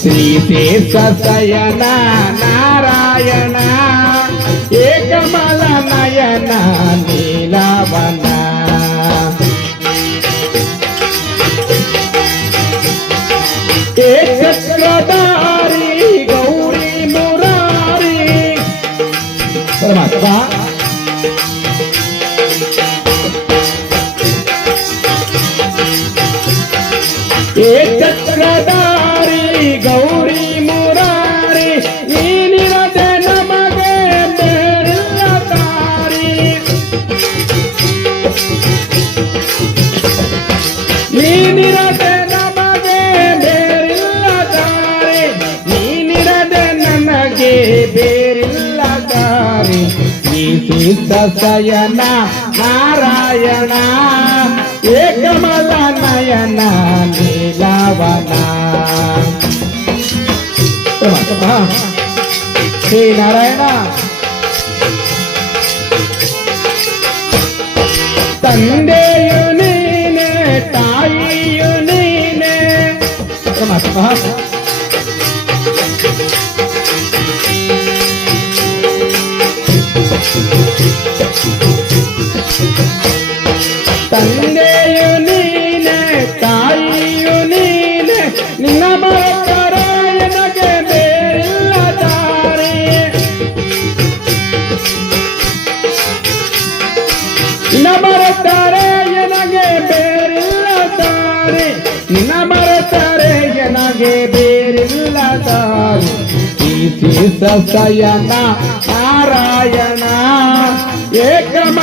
ಶ್ರೀಶೇಷ ಶಯನ ನಾರಾಯಣ ಏಕಮಲ ನಯನ ನೀಲವನ ಏಕಚಕ್ರಧಾರಿ ಗೌರಿ ಮುರಾರಿ ಪರಮಾತ್ಮ ಏಕಚಕ್ರಧಾರಿ ಗೌರಿ ಮುರಾರಿ ನೀನಿರದೆ ನಮಗೆ ಬೇರಿಲ್ಲ ದಾರಿ ನೀನಿರದೆ ನಮಗೆ ಬೇರಿಲ್ಲ ದಾರಿ ನೀನಿರದೆ ನನಗೆ ಬೇರಿಲ್ಲ ದಾರಿ ಶ್ರೀಶೇಷ ಶಯನ ನಾರಾಯಣ ಏಕಮಲ ನಯನ ನೀಲವನ ಶ್ರೀ ನಾರಾಯಣ ತಂದೆಯು ನೀನೆ ತಾಯಿಯು ನೀನೆ ಪರಮಾತ್ಮ ತಂದೆಯು ನೀನೆ ತಾಯಿಯು ನೀನೆ ನಿನ್ನ ಬರತಾರೆ ನನಗೆ ಬೇರಿಲ್ಲ ದಾರಿ ನಿನ್ನ ಬರತಾರೆ ನನಗೆ ಬೇರಿಲ್ಲ ದಾರಿ ನಿನ್ನ ಬರತಾರೆ ನನಗೆ ಬೇರಿಲ್ಲ ದಾರಿ ಶ್ರೀಶೇಷ ಶಯನ ನಾರಾಯಣ ಏಕಮ